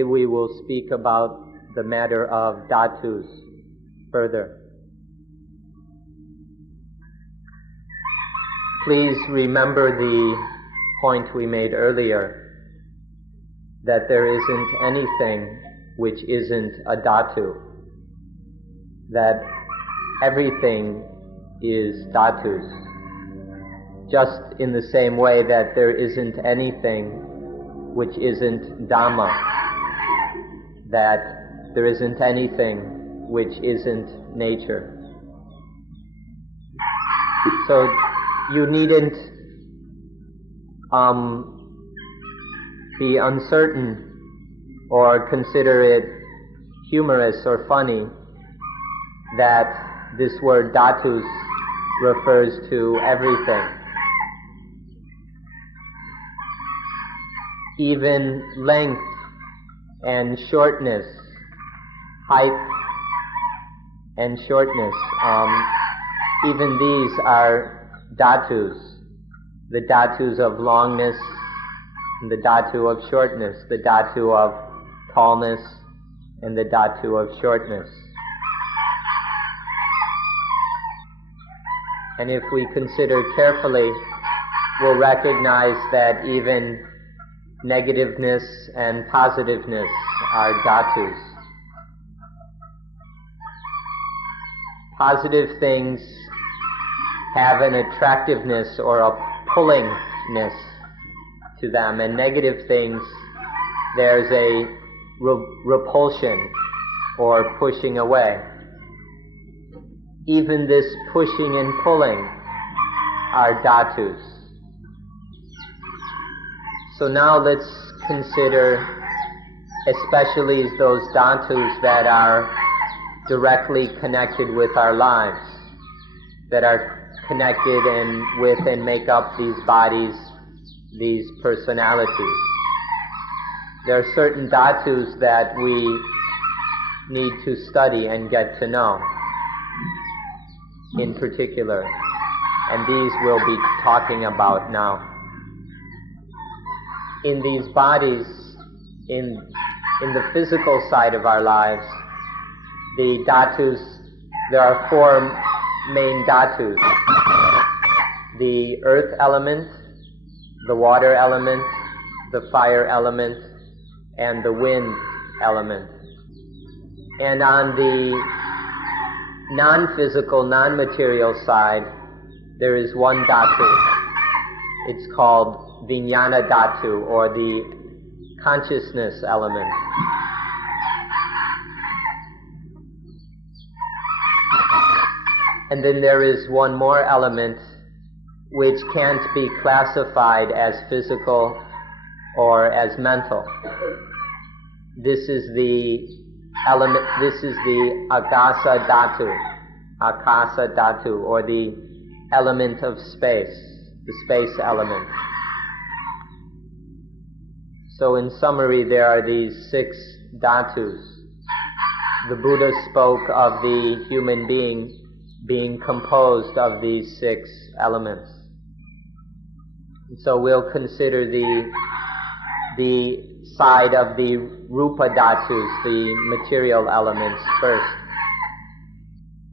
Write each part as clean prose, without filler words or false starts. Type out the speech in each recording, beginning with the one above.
Today we will speak about the matter of dhatus further. Please remember the point we made earlier, that there isn't anything which isn't a dhatu, that everything is dhatus, just in the same way that there isn't anything which isn't dhamma, that there isn't anything which isn't nature. So you needn't be uncertain or consider it humorous or funny that this word dhatus refers to everything. Even length and shortness, height and shortness, even these are dhatus. The dhatus of longness, and the dhatu of shortness, the dhatu of tallness, and the dhatu of shortness. And if we consider carefully, we'll recognize that even negativeness and positiveness are dhatus. Positive things have an attractiveness or a pullingness to them, and negative things, there's a repulsion or pushing away. Even this pushing and pulling are dhatus. So now let's consider especially those dhatus that are directly connected with our lives, that are connected with and make up these bodies, these personalities. There are certain dhatus that we need to study and get to know in particular, and these we'll be talking about now. In these bodies, in the physical side of our lives, the dhatus, there are four main dhatus: the earth element, the water element, the fire element, and the wind element. And on the non-physical, non-material side, there is one dhatu. It's called vijnana dhatu, or the consciousness element. And then there is one more element which can't be classified as physical or as mental. This is the element, this is the akasa dhatu, or the element of space, the space element. So in summary, there are these 6 dhatus. The Buddha spoke of the human being composed of these 6 elements. So we'll consider the side of the rupa dhatus, the material elements, first.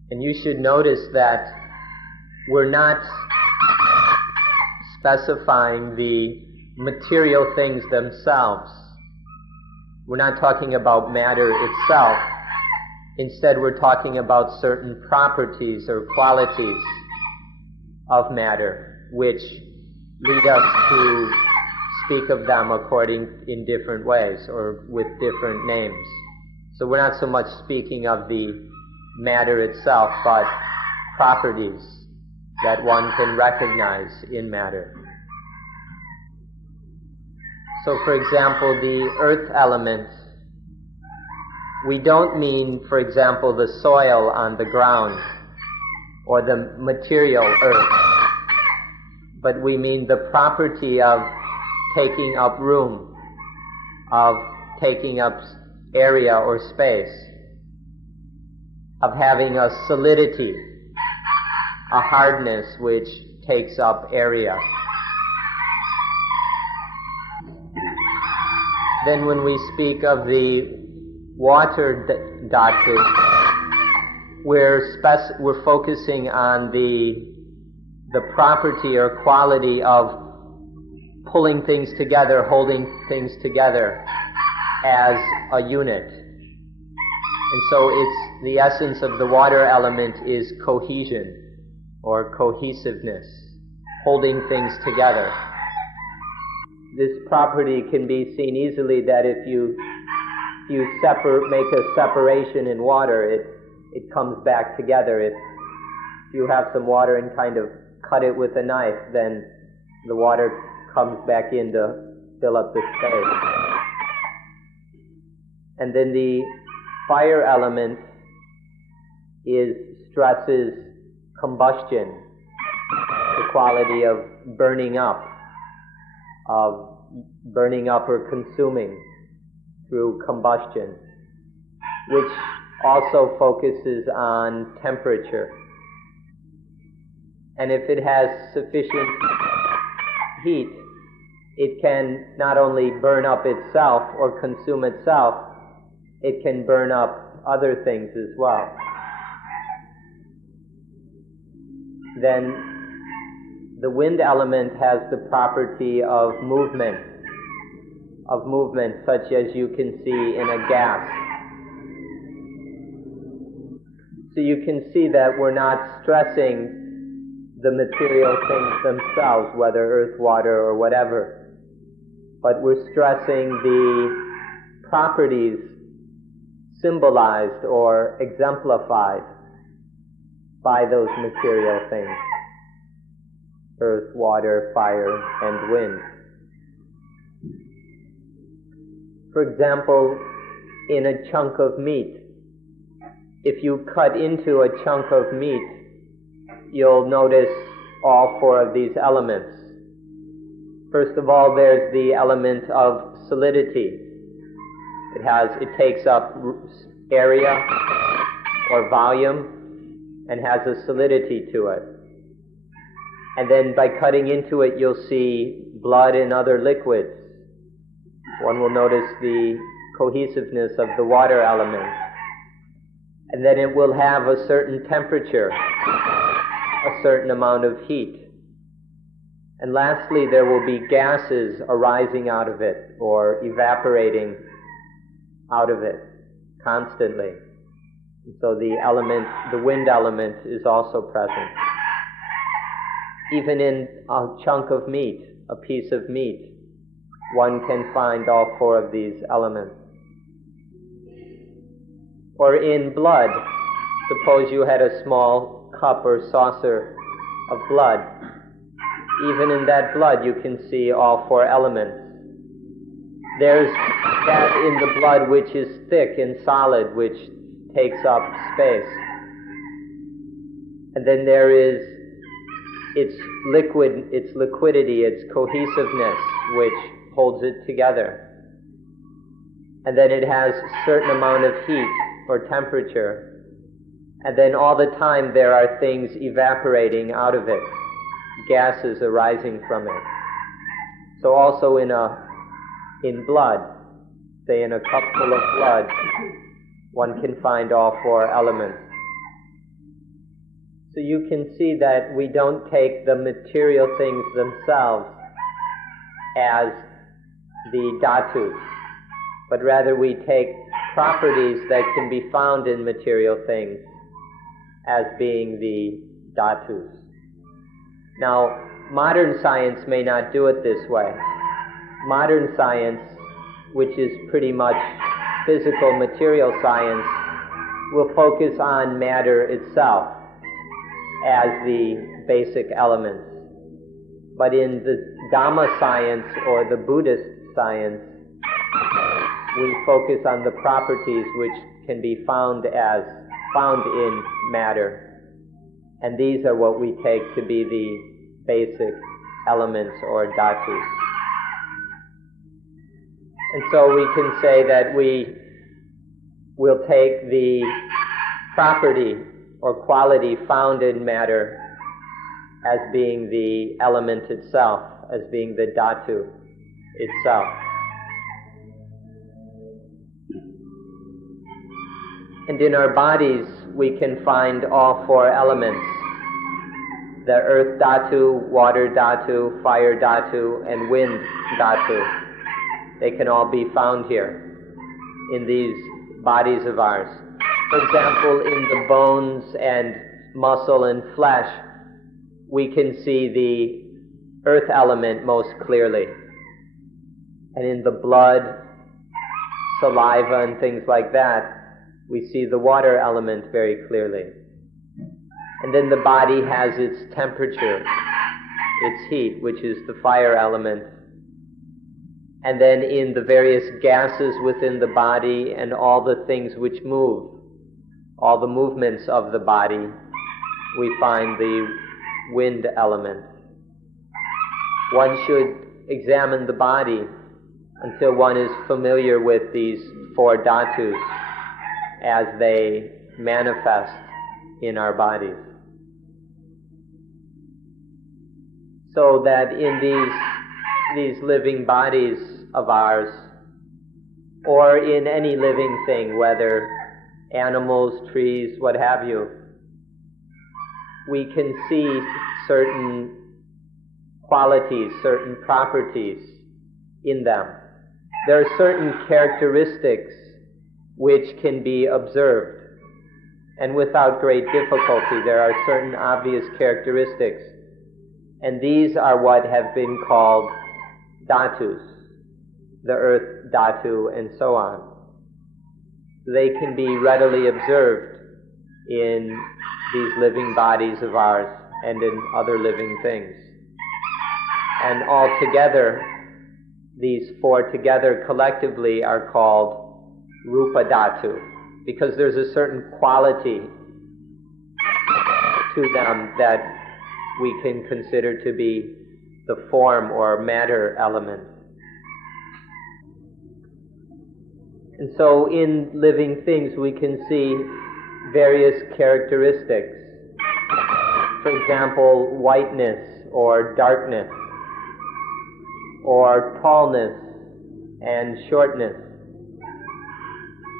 And you should notice that we're not specifying the material things themselves. We're not talking about matter itself. Instead, we're talking about certain properties or qualities of matter which lead us to speak of them in different ways or with different names. So we're not so much speaking of the matter itself, but properties that one can recognize in matter. So for example, the earth element, we don't mean, for example, the soil on the ground or the material earth, but we mean the property of taking up room, of taking up area or space, of having a solidity, a hardness which takes up area. Then when we speak of the water dhatu, we're focusing on the property or quality of pulling things together, holding things together as a unit. And so it's the essence of the water element is cohesion or cohesiveness, holding things together. This property can be seen easily that if you make a separation in water, it comes back together. If you have some water and kind of cut it with a knife, then the water comes back in to fill up the space. And then the fire element stresses combustion, the quality of burning up or consuming through combustion, which also focuses on temperature. And if it has sufficient heat, it can not only burn up itself or consume itself, it can burn up other things as well. Then the wind element has the property of movement, such as you can see in a gas. So you can see that we're not stressing the material things themselves, whether earth, water, or whatever, but we're stressing the properties symbolized or exemplified by those material things: earth, water, fire, and wind. For example, in a chunk of meat, if you cut into a chunk of meat, you'll notice all four of these elements. First of all, there's the element of solidity. It takes up area or volume and has a solidity to it. And then by cutting into it, you'll see blood and other liquids. One will notice the cohesiveness of the water element. And then it will have a certain temperature, a certain amount of heat. And lastly, there will be gases arising out of it or evaporating out of it constantly. And so the wind element is also present. Even in a chunk of meat, a piece of meat, one can find all four of these elements. Or in blood, suppose you had a small cup or saucer of blood. Even in that blood you can see all four elements. There's that in the blood which is thick and solid, which takes up space. And then there is its liquidity, its cohesiveness, which holds it together. And then it has a certain amount of heat or temperature. And then all the time there are things evaporating out of it, gases arising from it. So also in blood, say in a cup full of blood, one can find all four elements. So you can see that we don't take the material things themselves as the dhatus, but rather we take properties that can be found in material things as being the dhatus. Now, modern science may not do it this way. Modern science, which is pretty much physical material science, will focus on matter itself as the basic elements. But in the Dhamma science or the Buddhist science, we focus on the properties which can be found in matter. And these are what we take to be the basic elements or dhatus. And so we can say that we will take the property or quality found in matter as being the element itself, as being the dhatu itself. And in our bodies, we can find all four elements: the earth dhatu, water dhatu, fire dhatu, and wind dhatu. They can all be found here in these bodies of ours. For example, in the bones and muscle and flesh, we can see the earth element most clearly. And in the blood, saliva, and things like that, we see the water element very clearly. And then the body has its temperature, its heat, which is the fire element. And then in the various gases within the body and all the things which move, all the movements of the body, we find the wind element. One should examine the body until one is familiar with these four dhatus as they manifest in our bodies. So that in these living bodies of ours, or in any living thing, whether animals, trees, what have you, we can see certain qualities, certain properties in them. There are certain characteristics which can be observed, and without great difficulty. There are certain obvious characteristics, and these are what have been called dhatus, the earth dhatu, and so on. They can be readily observed in these living bodies of ours and in other living things. And all together, these four together collectively are called rupa dhatu, because there's a certain quality to them that we can consider to be the form or matter element. And so in living things we can see various characteristics. For example, whiteness or darkness, or tallness and shortness.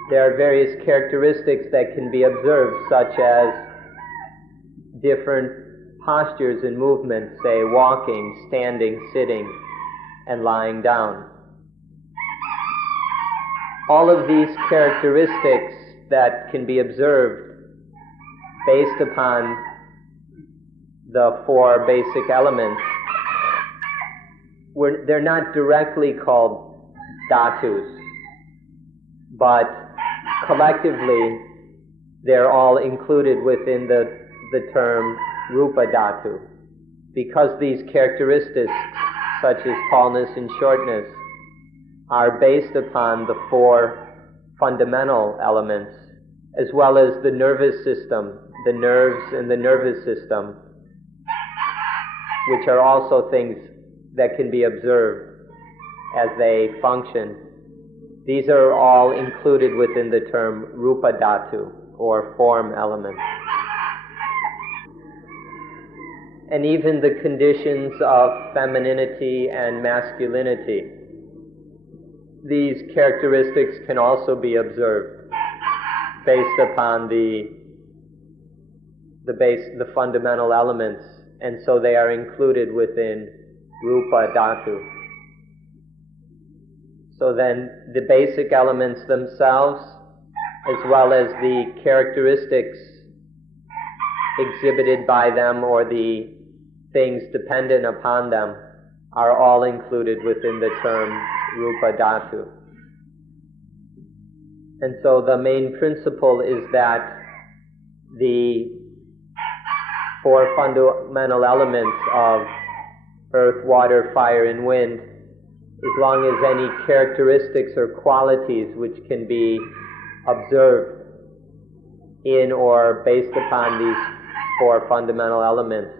There are various characteristics that can be observed, such as different postures and movements, say walking, standing, sitting, and lying down. All of these characteristics that can be observed based upon the four basic elements, they're not directly called dhatus, but collectively they're all included within the term rupa dhatu, because these characteristics, such as tallness and shortness, are based upon the four fundamental elements, as well as the nervous system, the nerves and the nervous system, which are also things that can be observed as they function. These are all included within the term rupa dhatu, or form element. And even the conditions of femininity and masculinity, these characteristics can also be observed based upon the fundamental elements, and so they are included within rupa dhatu. So then the basic elements themselves, as well as the characteristics exhibited by them or the things dependent upon them, are all included within the term rupa dhatu. And so the main principle is that the four fundamental elements of earth, water, fire, and wind, as long as any characteristics or qualities which can be observed in or based upon these four fundamental elements,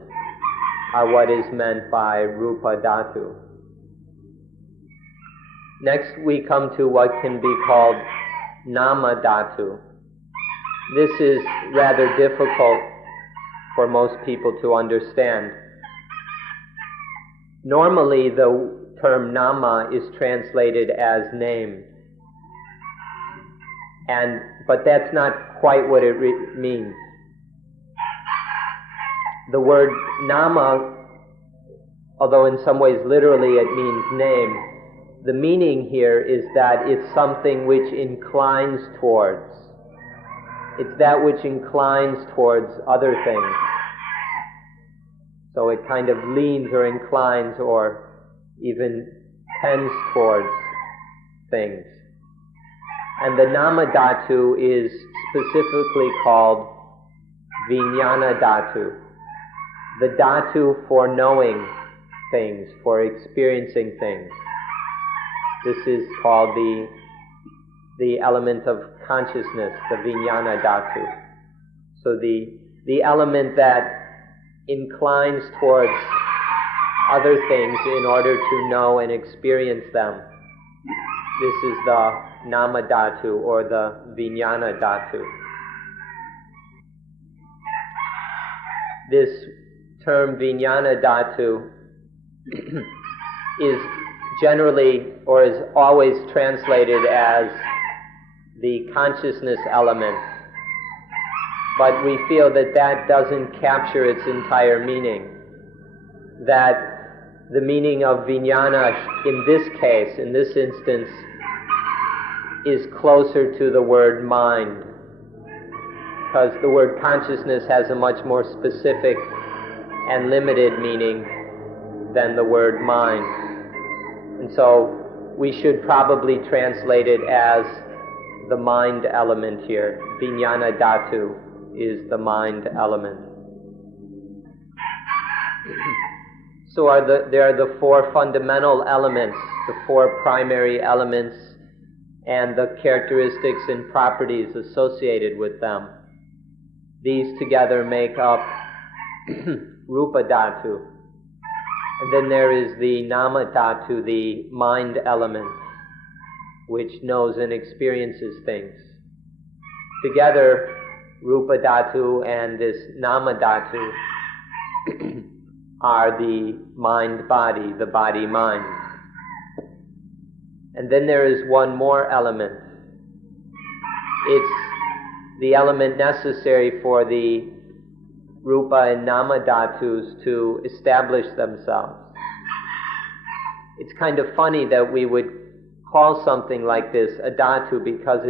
are what is meant by rupa dhatu. Next we come to what can be called nama dhatu. This is rather difficult for most people to understand. Normally the term nama is translated as name, but that's not quite what it means. The word nama, although in some ways literally it means name, the meaning here is that it's something which inclines towards. It's that which inclines towards other things. So it kind of leans or inclines or even tends towards things. And the nama dhatu is specifically called vijnana dhatu, the dhatu for knowing things, for experiencing things. This is called the element of consciousness, the vijnana dhatu. So the element that inclines towards other things in order to know and experience them. This is the nama dhatu or the vijnana dhatu. This term vijnana dhatu is generally or is always translated as the consciousness element, but we feel that that doesn't capture its entire meaning. That the meaning of vijnana in this case, in this instance, is closer to the word mind, because the word consciousness has a much more specific and limited meaning than the word mind. And so we should probably translate it as the mind element here. Vijnana dhatu is the mind element. So there are the four fundamental elements, the four primary elements, and the characteristics and properties associated with them. These together make up rupa dhatu. And then there is the nama dhatu, the mind element, which knows and experiences things. Together, rupa dhatu and this nama dhatu are the mind-body, the body-mind. And then there is one more element. It's the element necessary for the rupa and nama dhatus to establish themselves. It's kind of funny that we would call something like this a dhatu because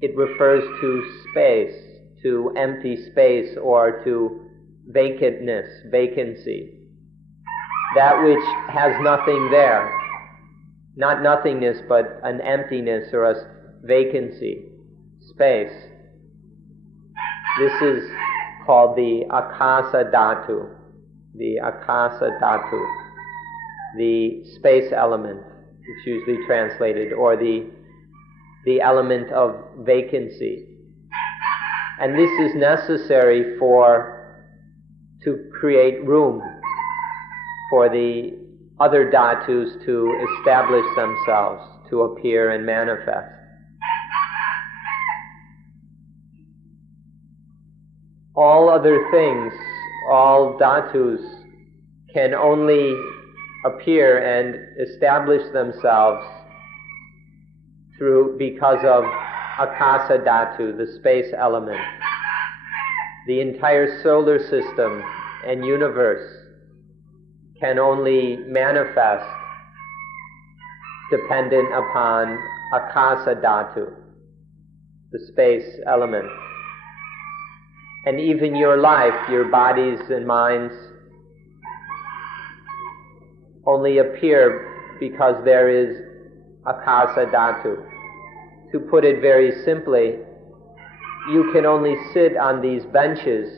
it refers to space, to empty space, or to vacantness, vacancy. That which has nothing there. Not nothingness, but an emptiness or a vacancy, space. This is called the akasa dhatu, the space element, it's usually translated, or the element of vacancy. And this is necessary to create room for the other dhatus to establish themselves, to appear and manifest. All other things, all dhatus, can only appear and establish themselves because of akasa dhatu, the space element. The entire solar system and universe can only manifest dependent upon akasa dhatu, the space element. And even your life, your bodies and minds, only appear because there is akasa dhatu. To put it very simply, you can only sit on these benches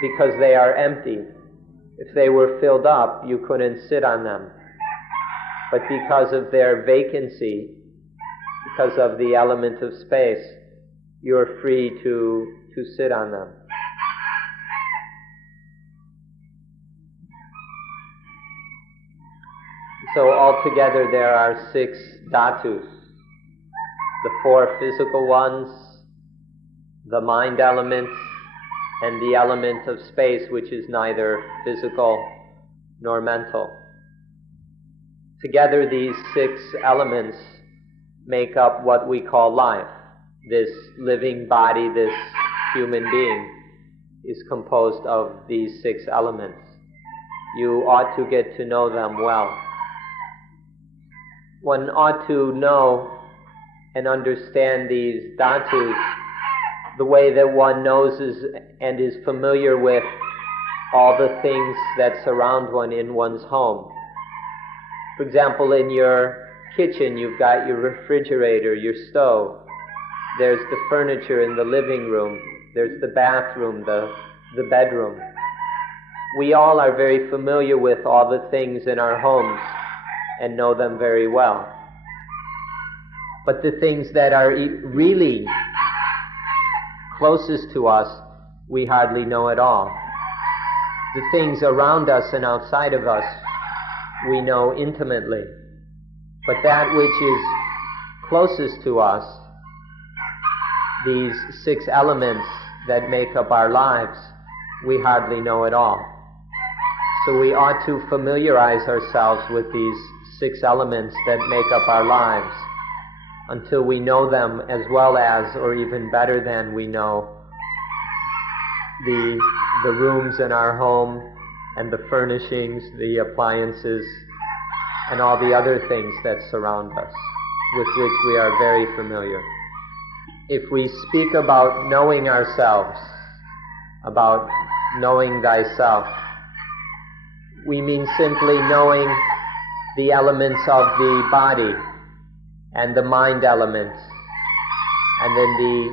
because they are empty. If they were filled up, you couldn't sit on them. But because of their vacancy, because of the element of space, you're free to sit on them. So altogether there are 6 dhatus. The 4 physical ones, the mind element, and the element of space, which is neither physical nor mental. Together these 6 elements make up what we call life. This living body, this human being, is composed of these 6 elements. You ought to get to know them well. One ought to know and understand these dhatus the way that one knows and is familiar with all the things that surround one in one's home. For example, in your kitchen, you've got your refrigerator, your stove. There's the furniture in the living room. There's the bathroom, the bedroom. We all are very familiar with all the things in our homes and know them very well. But the things that are really closest to us, we hardly know at all. The things around us and outside of us, we know intimately. But that which is closest to us, these 6 elements that make up our lives, we hardly know at all. So we ought to familiarize ourselves with these 6 elements that make up our lives until we know them as well as, or even better than, we know the rooms in our home and the furnishings, the appliances, and all the other things that surround us, with which we are very familiar. If we speak about knowing ourselves, about knowing thyself, we mean simply knowing the elements of the body and the mind element, and then the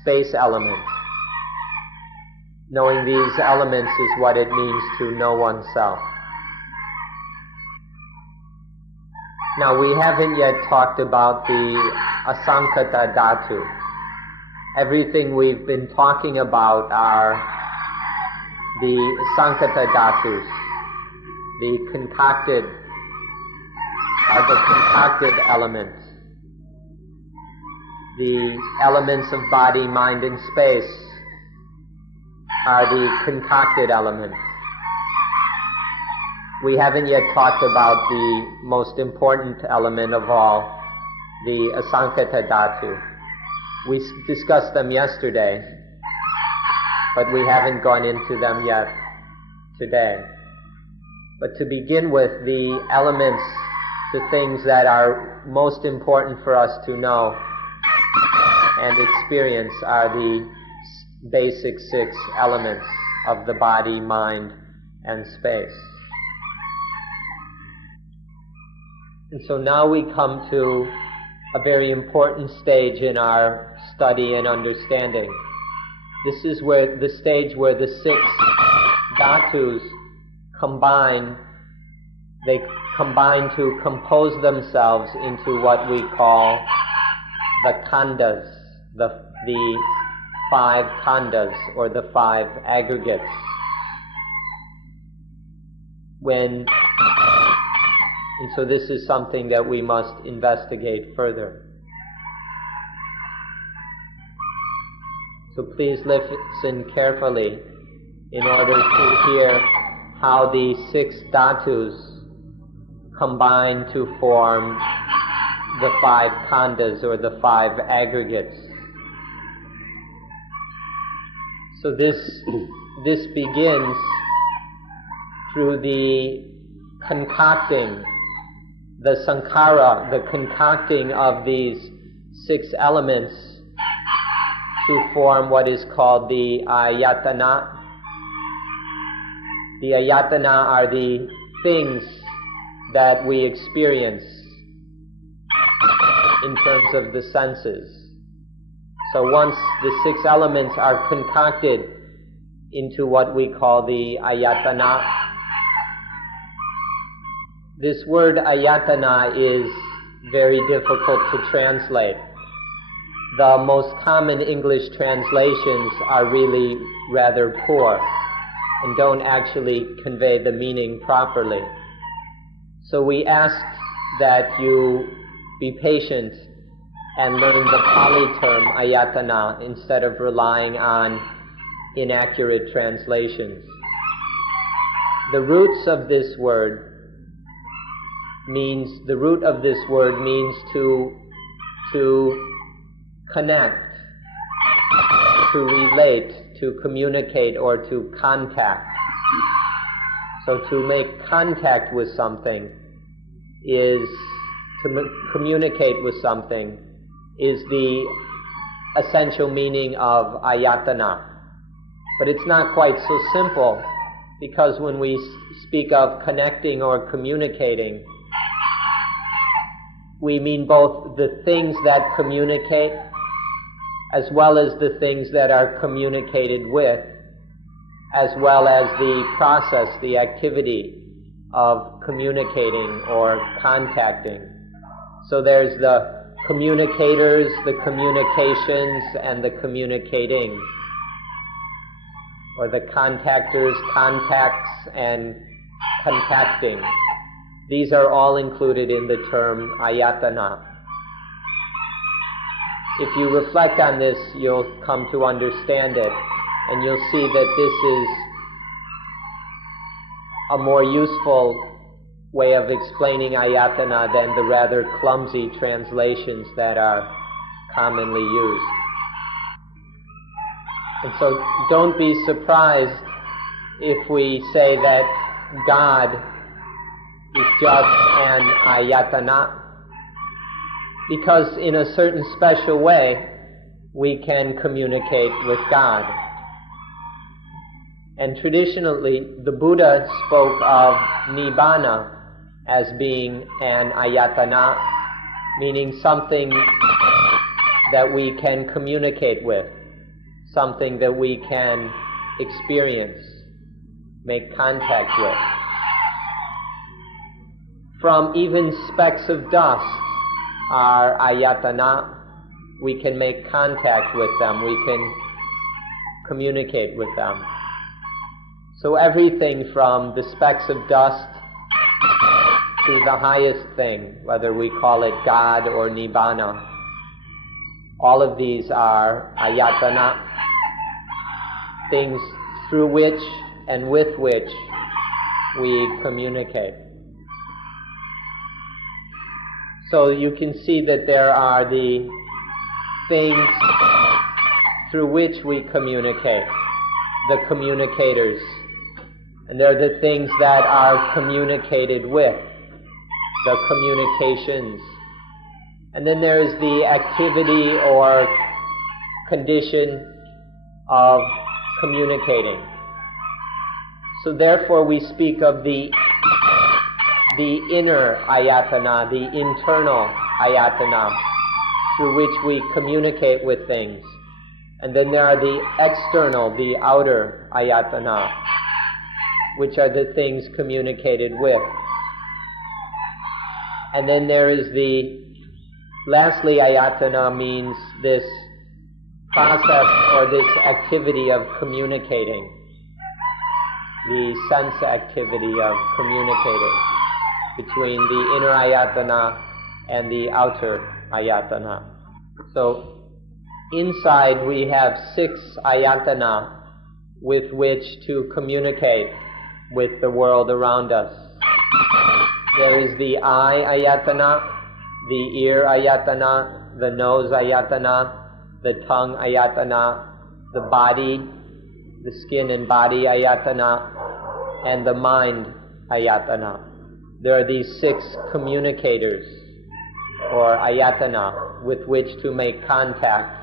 space element. Knowing these elements is what it means to know oneself. Now, we haven't yet talked about the asankata dhatu. Everything we've been talking about are the sankata dhatus, the concocted elements, the elements of body, mind, and space are the concocted elements. We haven't yet talked about the most important element of all, the asankata dhatu. We discussed them yesterday, but we haven't gone into them yet today. But to begin with, the elements, the things that are most important for us to know and experience are the basic 6 elements of the body, mind, and space. And so now we come to a very important stage in our study and understanding. This is where the stage where the 6 dhatus combine. They combine to compose themselves into what we call the khandas, the 5 khandas, or the 5 aggregates. And so this is something that we must investigate further. So please listen carefully in order to hear how the 6 dhatus combine to form the 5 khandas, or the 5 aggregates. So this begins through the concocting, the sankhara, the concocting of these 6 elements to form what is called the ayatana. The ayatana are the things that we experience in terms of the senses. So once the 6 elements are concocted into what we call the ayatana, this word ayatana is very difficult to translate. The most common English translations are really rather poor and don't actually convey the meaning properly. So we ask that you be patient and learn the Pali term ayatana instead of relying on inaccurate translations. The roots of this word means, the root of this word means to connect, to relate, to communicate, or to contact. So to make contact with something is, communicate with something is the essential meaning of ayatana. But it's not quite so simple, because when we speak of connecting or communicating, we mean both the things that communicate as well as the things that are communicated with, as well as the process, the activity of communicating or contacting. So there's the communicators, the communications, and the communicating, or the contactors, contacts, and contacting. These are all included in the term ayatana. If you reflect on this, you'll come to understand it, and you'll see that this is a more useful way of explaining ayatana than the rather clumsy translations that are commonly used. And so don't be surprised if we say that God is just an ayatana, because in a certain special way we can communicate with God. And traditionally, the Buddha spoke of nibbana as being an ayatana, meaning something that we can communicate with, something that we can experience, make contact with. From even specks of dust are ayatana. We can make contact with them, we can communicate with them. So everything from the specks of dust to the highest thing, whether we call it God or nibbana, all of these are ayatana, things through which and with which we communicate. So you can see that there are the things through which we communicate, the communicators, and there are the things that are communicated with, the communications. And then there is the activity or condition of communicating. So therefore we speak of the inner ayatana, the internal ayatana, through which we communicate with things. And then there are the external, the outer ayatana, which are the things communicated with. And then there is lastly, ayatana means this process or this activity of communicating, the sense activity of communicating between the inner ayatana and the outer ayatana. So inside we have 6 ayatana with which to communicate with the world around us. There is the eye ayatana, the ear ayatana, the nose ayatana, the tongue ayatana, the body, the skin and body ayatana, and the mind ayatana. There are these 6 communicators, or ayatana, with which to make contact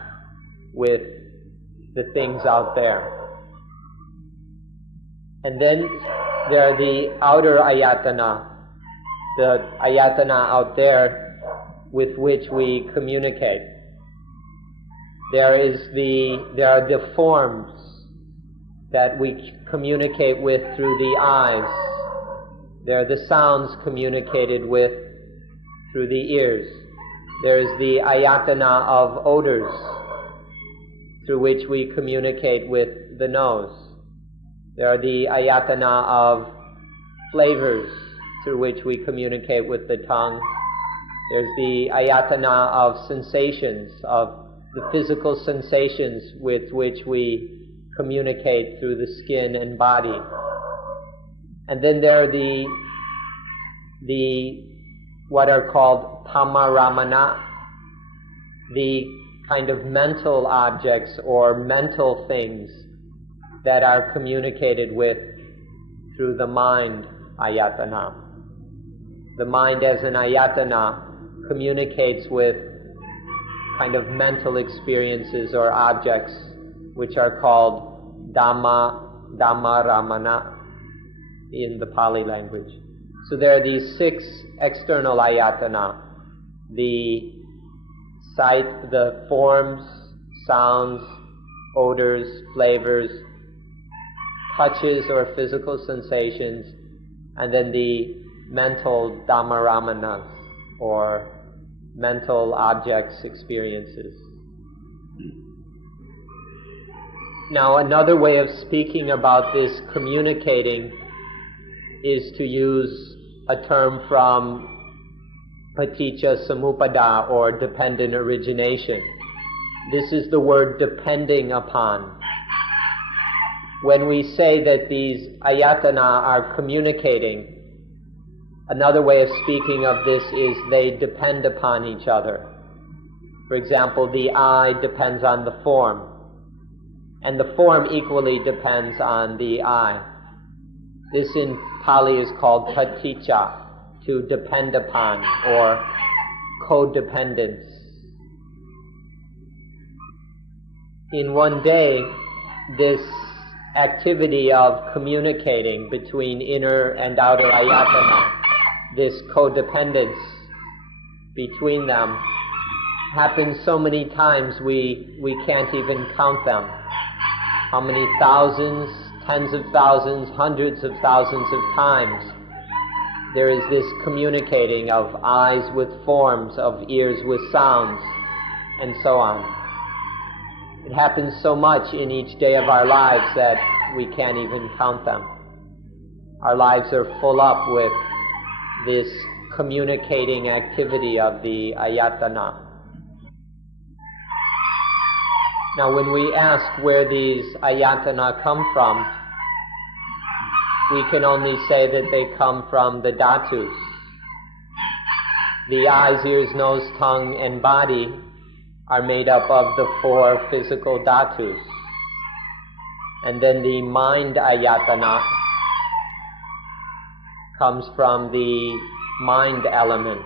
with the things out there. And then there are the outer ayatana, the ayatana out there with which we communicate. There are the forms that we communicate with through the eyes. There are the sounds communicated with through the ears. There is the ayatana of odors, through which we communicate with the nose. There are the ayatana of flavors, through which we communicate with the tongue. There's the ayatana of sensations, of the physical sensations with which we communicate through the skin and body. And then there are the what are called tamaramana, the kind of mental objects or mental things that are communicated with through the mind ayatana. The mind as an ayatana communicates with kind of mental experiences or objects which are called dhammaramana in the Pali language. So there are these 6 external ayatana: the sight, the forms, sounds, odors, flavors, touches or physical sensations, and then the mental dhammaramanas or mental objects, experiences. Now, another way of speaking about this communicating is to use a term from paticca samuppada, or dependent origination. This is the word depending upon. When we say that these ayatana are communicating, another way of speaking of this is they depend upon each other. For example, the eye depends on the form, and the form equally depends on the eye. This in Pali is called paticca, to depend upon, or codependence. In one day, this activity of communicating between inner and outer ayatana, this codependence between them, happens so many times we can't even count them. How many thousands, tens of thousands, hundreds of thousands of times there is this communicating of eyes with forms, of ears with sounds, and so on. It happens so much in each day of our lives that we can't even count them. Our lives are full up with this communicating activity of the ayatana. Now, when we ask where these ayatana come from, we can only say that they come from the dhatus. The eyes, ears, nose, tongue, and body are made up of the 4 physical dhatus. And then the mind ayatana comes from the mind element.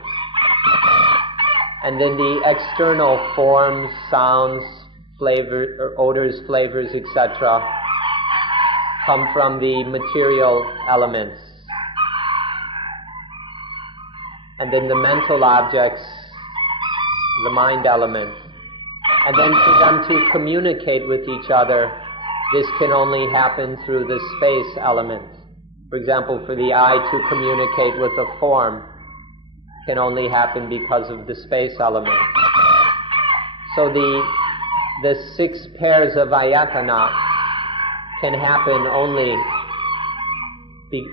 And then the external forms, sounds, flavor, odors, flavors, etc. come from the material elements. And then the mental objects, the mind element. And then for them to communicate with each other, this can only happen through the space element. For example, for the eye to communicate with a form can only happen because of the space element. So the 6 pairs of ayatana can happen only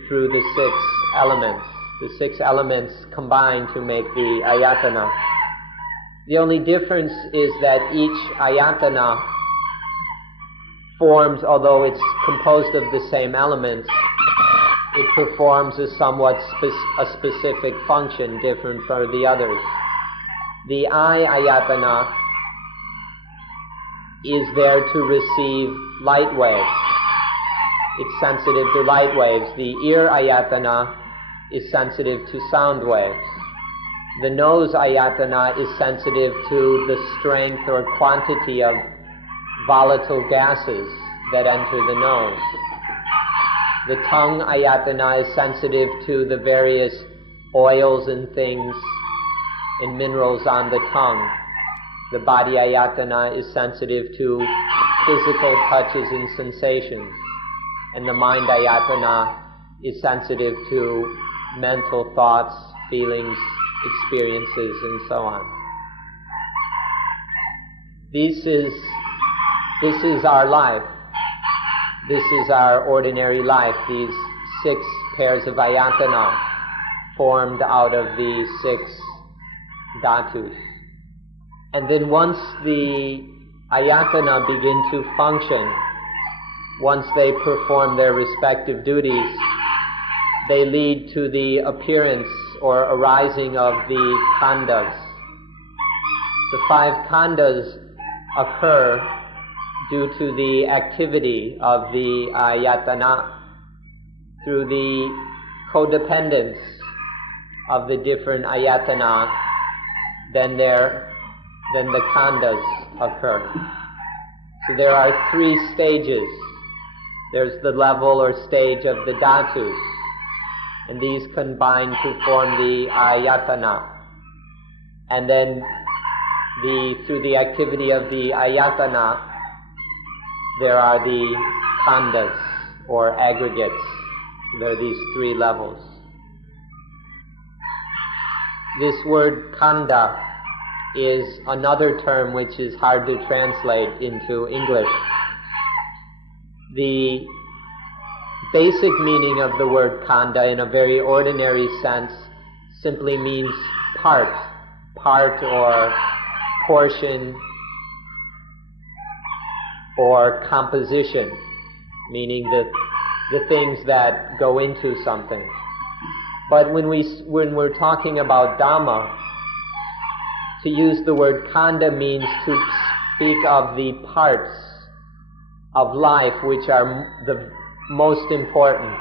through the 6 elements. The 6 elements combine to make the ayatana. The only difference is that each ayatana forms, although it's composed of the same elements, it performs a somewhat specific function different from the others. The eye ayatana is there to receive light waves. It's sensitive to light waves. The ear ayatana is sensitive to sound waves. The nose ayatana is sensitive to the strength or quantity of volatile gases that enter the nose. The tongue ayatana is sensitive to the various oils and things and minerals on the tongue. The body ayatana is sensitive to physical touches and sensations. And the mind ayatana is sensitive to mental thoughts, feelings, experiences, and so on. This is our life. This is our ordinary life, these 6 pairs of ayatana formed out of the 6 dhatus. And then once the ayatana begin to function, once they perform their respective duties, they lead to the appearance or arising of the khandas. The 5 khandas occur due to the activity of the ayatana, through the codependence of the different ayatana, then the khandas occur. So there are 3 stages. There's the level or stage of the dhatus, and these combine to form the ayatana. And then through the activity of the ayatana, there are the khandas, or aggregates. There are these 3 levels. This word khanda is another term which is hard to translate into English. The basic meaning of the word khanda in a very ordinary sense simply means part or portion or composition, meaning the things that go into something. But when we're talking about Dhamma, to use the word khanda means to speak of the parts of life which are the most important.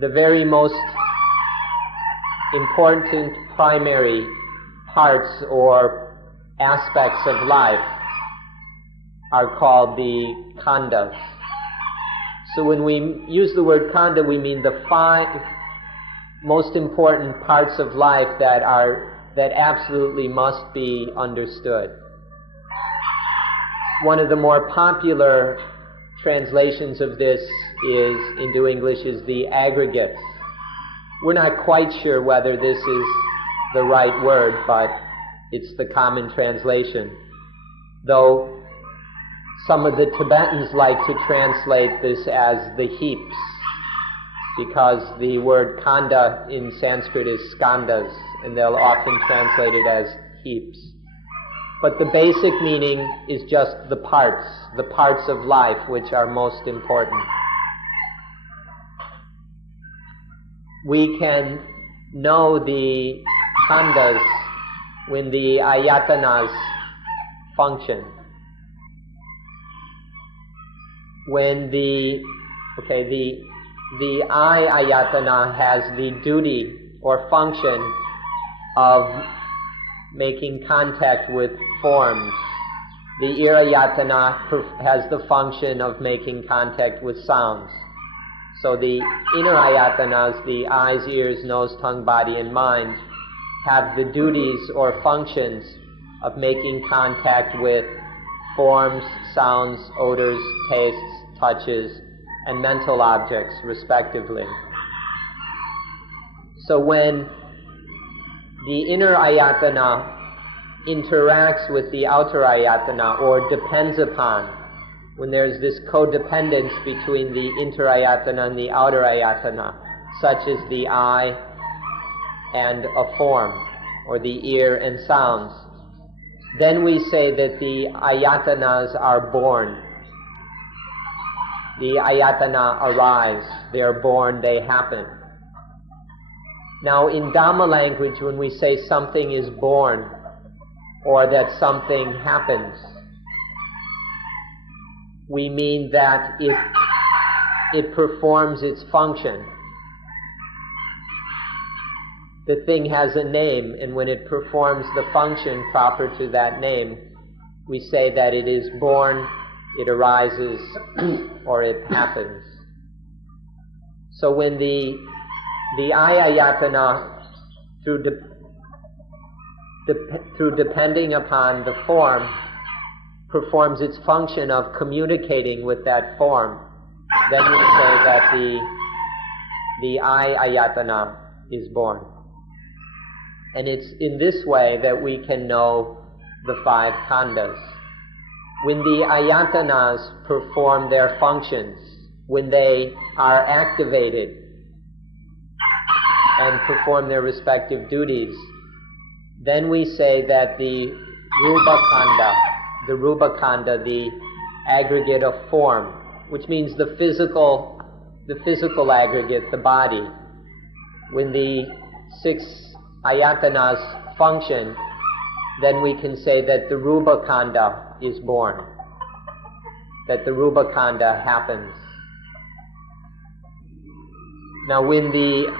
The very most important primary parts or aspects of life are called the khandas. So when we use the word khanda, we mean the 5 most important parts of life that absolutely must be understood. One of the more popular translations of this into English is the aggregates. We're not quite sure whether this is the right word, but it's the common translation. Though some of the Tibetans like to translate this as the heaps, because the word khanda in Sanskrit is skandhas, and they'll often translate it as heaps. But the basic meaning is just the parts of life which are most important. We can know the khandas when the ayatanas function. When the eye ayatana has the duty or function of making contact with forms. The ear ayatana has the function of making contact with sounds. So the inner ayatanas, the eyes, ears, nose, tongue, body, and mind, have the duties or functions of making contact with forms, sounds, odors, tastes, touches, and mental objects, respectively. So when the inner ayatana interacts with the outer ayatana, or depends upon, when there's this codependence between the inner ayatana and the outer ayatana, such as the eye and a form, or the ear and sounds, then we say that the ayatanas are born. The ayatana arise, they are born, they happen. Now in Dhamma language, when we say something is born, or that something happens, we mean that it performs its function. The thing has a name, and when it performs the function proper to that name, we say that it is born, it arises, or it happens. So when the eye ayatana, through depending upon the form, performs its function of communicating with that form, then we say that the eye ayatana is born. And it's in this way that we can know the 5 khandas. When the ayatanas perform their functions, when they are activated and perform their respective duties, then we say that the rupa khanda, the aggregate of form, which means the physical aggregate, the body, when the 6 ayatanas function, then we can say that the Rupa Kanda is born, that the Rupa Kanda happens. Now when the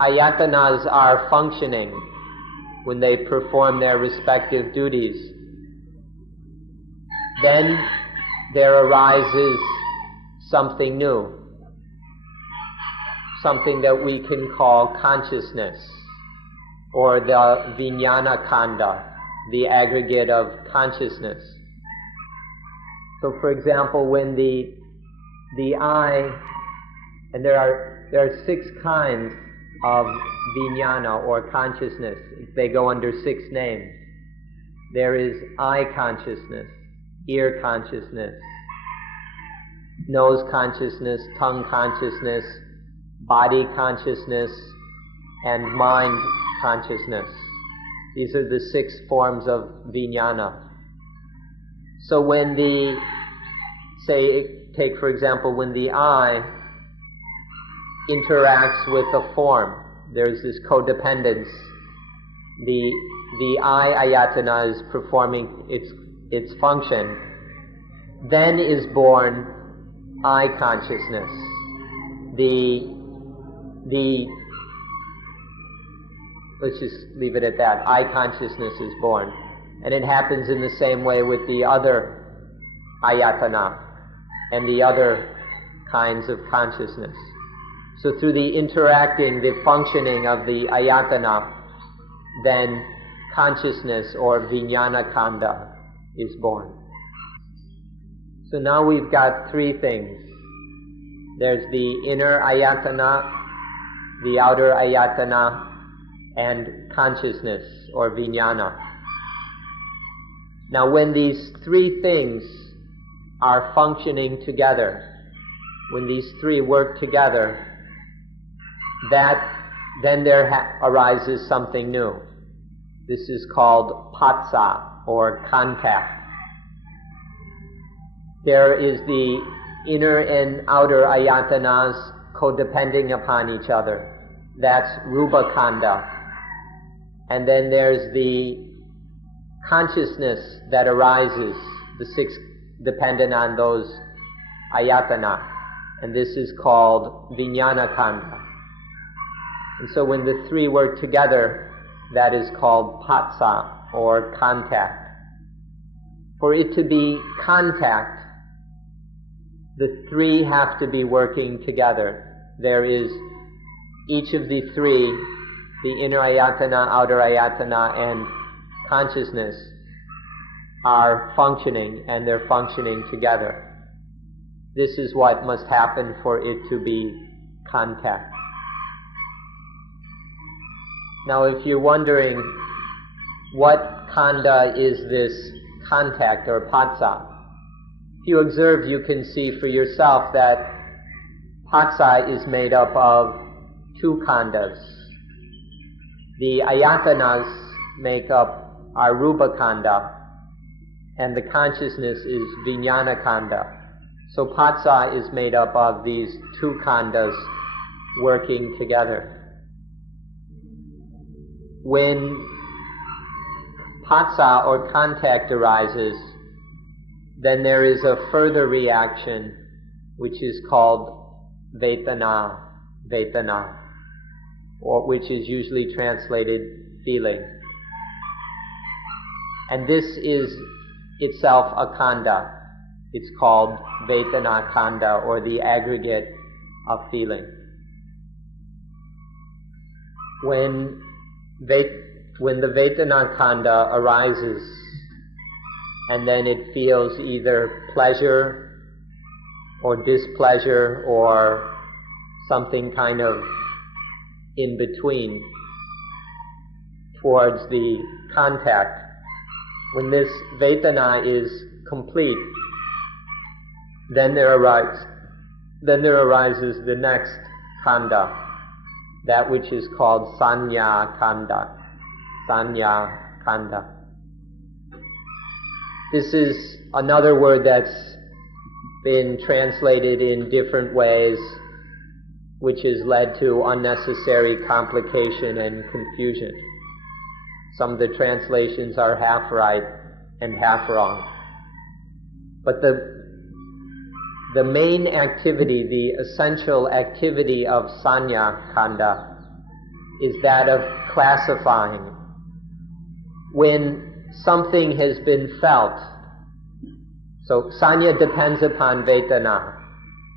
ayatanas are functioning, when they perform their respective duties, then there arises something new, something that we can call consciousness, or the Vijnana Kanda, the aggregate of consciousness. So for example, when the eye, and there are 6 kinds of Vijnana or consciousness. They go under 6 names. There is eye consciousness, ear consciousness, nose consciousness, tongue consciousness, body consciousness, and mind consciousness. These are the 6 forms of Vijnana. So when take for example, when the eye interacts with a form, there's this codependence. The eye ayatana is performing its function. Then is born eye consciousness. Let's just leave it at that. Eye consciousness is born. And it happens in the same way with the other ayatana and the other kinds of consciousness. So through the functioning of the ayatana, then consciousness or Vijnana Kanda is born. So now we've got 3 things. There's the inner ayatana, the outer ayatana, and consciousness or Vijnana. Now when these 3 things are functioning together, when these 3 work together, then there arises something new. This is called phassa, or contact. There is the inner and outer ayatanas codepending upon each other. That's Rupa Kanda. And then there's the consciousness that arises, the 6 dependent on those ayatana. And this is called Vijnana Kanda. And so when the 3 work together, that is called phassa, or contact. For it to be contact, the 3 have to be working together. There is each of the 3, the inner ayatana, outer ayatana, and consciousness are functioning, and they're functioning together. This is what must happen for it to be contact. Now if you're wondering what kanda is this contact or phassa, if you observe, you can see for yourself that phassa is made up of 2 khandas. The ayatanas make up our Rupa Kanda, and the consciousness is Vijnana Kanda. So phassa is made up of these 2 khandas working together. When phassa or contact arises, then there is a further reaction which is called vedana, or which is usually translated feeling. And this is itself a kanda. It's called vedana kanda, or the aggregate of feeling. When the vedana kanda arises, and then it feels either pleasure or displeasure or something kind of in between towards the contact. When this vedana is complete, then there arises the next kanda, that which is called sanya kanda. This is another word that's been translated in different ways. which has led to unnecessary complication and confusion. Some of the translations are half right and half wrong. But the main activity, the essential activity of Sanya Kanda is that of classifying. When something has been felt, so Sanya depends upon Vedana.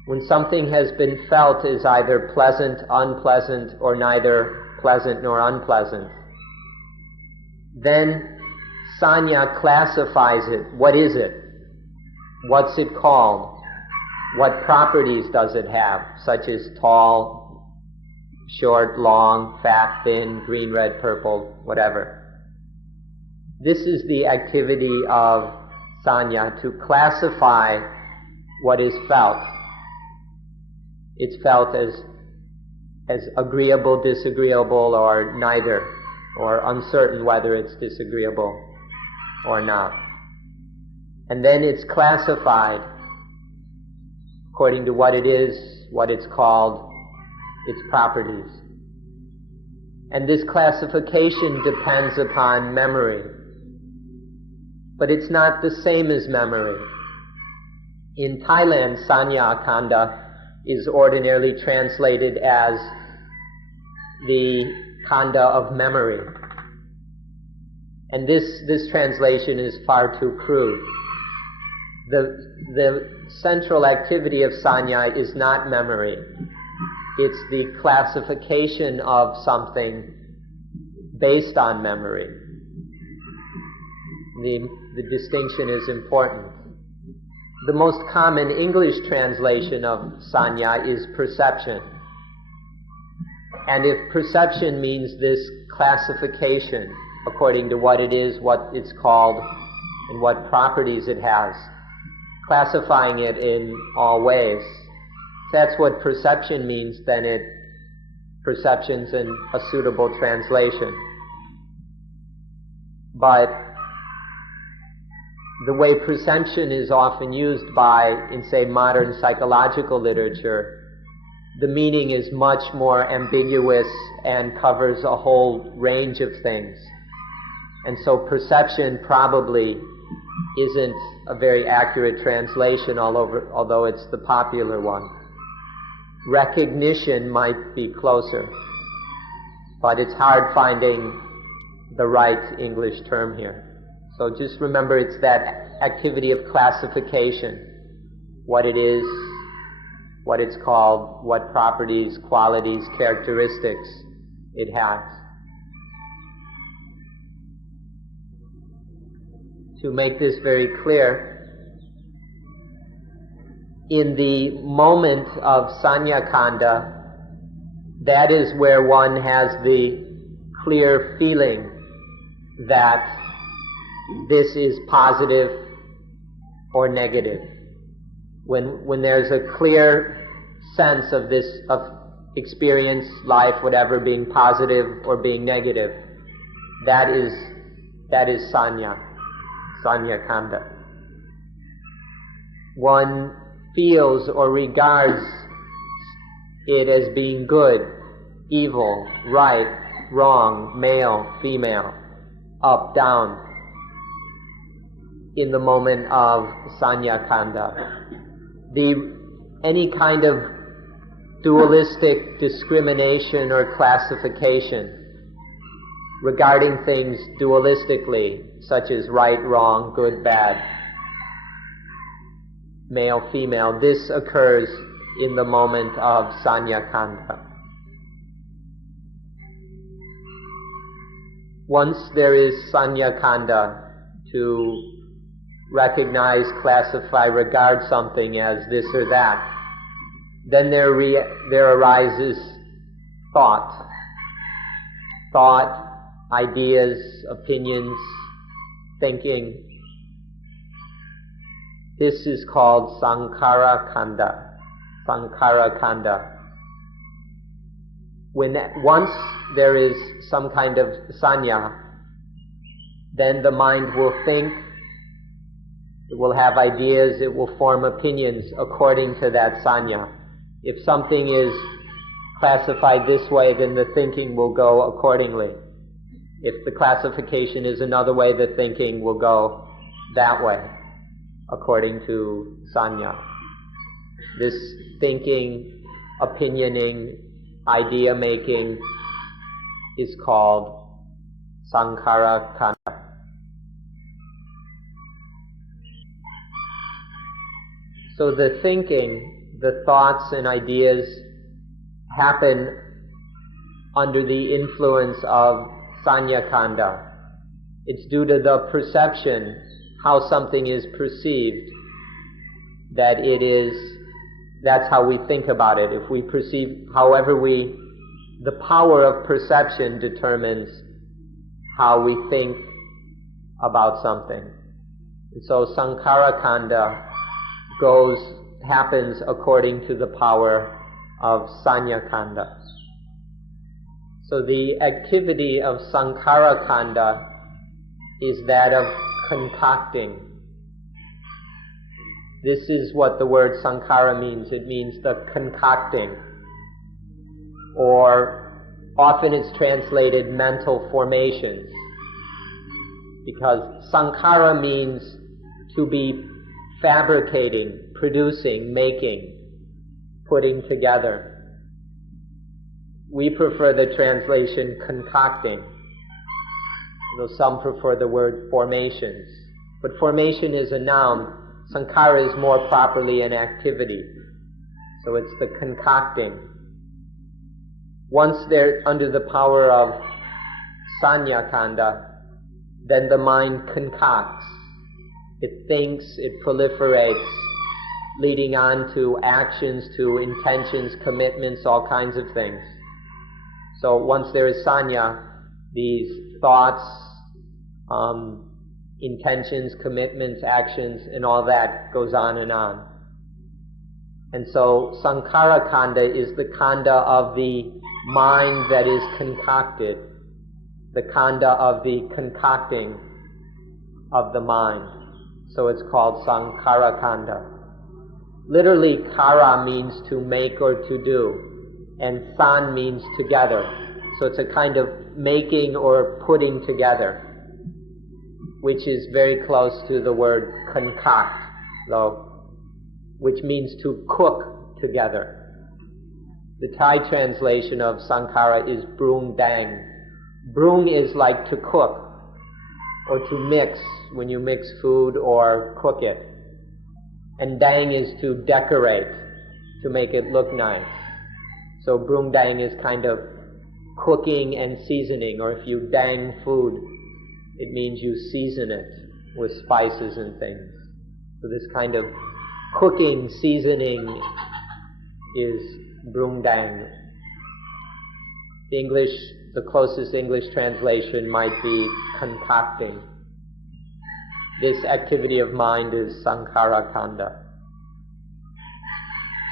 When something has been felt is either pleasant, unpleasant, or neither pleasant nor unpleasant, then Sanya classifies it. What is it? What's it called? What properties does it have, such as tall, short, long, fat, thin, green, red, purple, whatever. This is the activity of Sanya, to classify what is felt. It's felt as agreeable, disagreeable, or neither, or uncertain whether it's disagreeable or not. And then it's classified according to what it is, what it's called, its properties. And this classification depends upon memory. But it's not the same as memory. In Thailand, Sanya Kanda is ordinarily translated as the Kanda of memory. And this translation is far too crude. The central activity of Sanya is not memory. It's the classification of something based on memory. The distinction is important. The most common English translation of Sanya is perception. And if perception means this classification according to what it is, what it's called, and what properties it has, classifying it in all ways, if that's what perception means, then perception's in a suitable translation. But the way perception is often used in, say, modern psychological literature, the meaning is much more ambiguous and covers a whole range of things. And so perception probably isn't a very accurate translation although it's the popular one. Recognition might be closer, but it's hard finding the right English term here. So just remember, it's that activity of classification, what it is, what it's called, what properties, qualities, characteristics it has. To make this very clear, in the moment of Sanya Kanda, that is where one has the clear feeling that this is positive or negative. When there's a clear sense of this, of experience, life, whatever, being positive or being negative, that is Sanya Kanda. One feels or regards it as being good, evil, right, wrong, male, female, up, down, in the moment of Sanya Kanda. Any kind of dualistic discrimination or classification regarding things dualistically, such as right, wrong, good, bad, male, female, this occurs in the moment of Sanya Kanda. Once there is Sanya Kanda, to recognize, classify, regard something as this or that, then there arises thought, ideas, opinions, thinking. This is called Sankhara Kanda. Once there is some kind of sanya, then the mind will think, it will have ideas, it will form opinions according to that sanya. If something is classified this way, then the thinking will go accordingly. If the classification is another way, the thinking will go that way, according to Sanya. This thinking, opinioning, idea making is called Sankhara Kanda. So the thinking, the thoughts and ideas happen under the influence of Sanya Kanda. It's due to the perception, how something is perceived, that it is, that's how we think about it. If we perceive, the power of perception determines how we think about something. And so Sankhara Kanda happens according to the power of Sanya Kanda. So the activity of Sankhara Kanda is that of concocting. This is what the word Sankhara means. It means the concocting. Or often it's translated mental formations. Because Sankhara means to be fabricating, producing, making, putting together. We prefer the translation concocting, though some prefer the word formations. But formation is a noun. Sankhara is more properly an activity. So it's the concocting. Once they're under the power of Sanya Kanda, then the mind concocts. It thinks, it proliferates, leading on to actions, to intentions, commitments, all kinds of things. So once there is Sanya, these thoughts, intentions, commitments, actions, and all that goes on and on. And so Sankhara Kanda is the Kanda of the mind that is concocted, the Kanda of the concocting of the mind. So it's called Sankhara Kanda. Literally, kara means to make or to do, and san means together. So it's a kind of making or putting together, which is very close to the word concoct, though, which means to cook together. The Thai translation of sankhara is brung dang. Brung is like to cook, or to mix, when you mix food or cook it. And dang is to decorate, to make it look nice. So brung dang is kind of cooking and seasoning, or if you dang food, it means you season it with spices and things. So this kind of cooking, seasoning is brung dang. The closest English translation might be concocting. This activity of mind is Sankhara Kanda.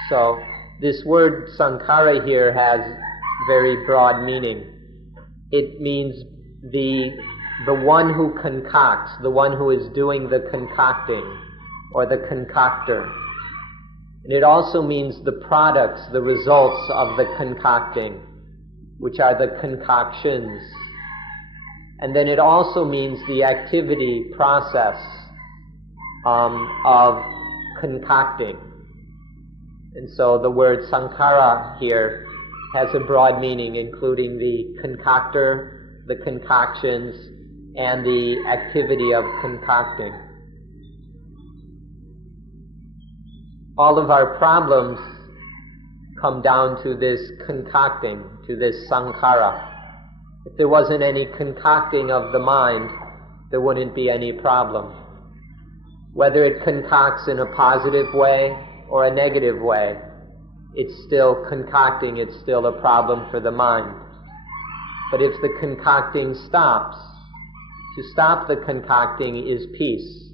So this word Sankhara here has very broad meaning. It means the one who concocts, the one who is doing the concocting, or the concoctor. And it also means the products, the results of the concocting, which are the concoctions. And then it also means the activity, process of concocting. And so the word sankhara here has a broad meaning, including the concoctor, the concoctions, and the activity of concocting. All of our problems come down to this concocting, to this sankhara. If there wasn't any concocting of the mind, there wouldn't be any problem. Whether it concocts in a positive way or a negative way, it's still concocting, it's still a problem for the mind. But if the concocting stops, to stop the concocting is peace.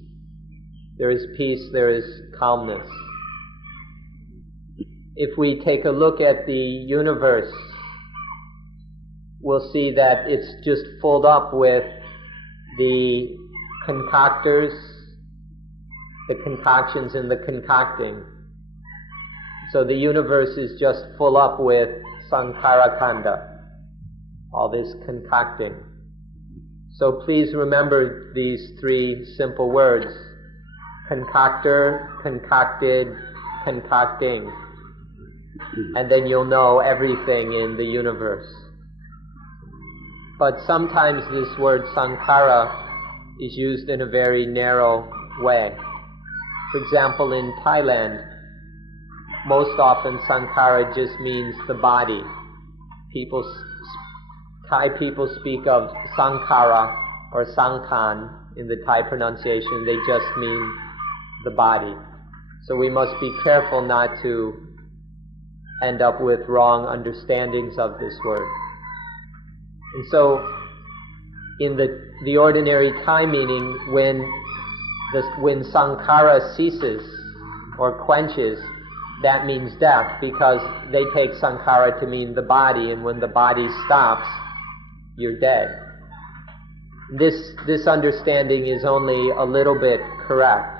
There is peace, there is calmness. If we take a look at the universe, we'll see that it's just filled up with the concoctors, the concoctions and the concocting. So the universe is just full up with Sankhara Kanda, all this concocting. So please remember these three simple words: concoctor, concocted, concocting. And then you'll know everything in the universe. But sometimes this word sankhara is used in a very narrow way. For example, in Thailand, most often sankhara just means the body. Thai people speak of sankhara or sangkhan in the Thai pronunciation. They just mean the body. So we must be careful not to end up with wrong understandings of this word. And so, in the ordinary Thai meaning, when sankhara ceases or quenches, that means death, because they take sankhara to mean the body, and when the body stops, you're dead. This understanding is only a little bit correct.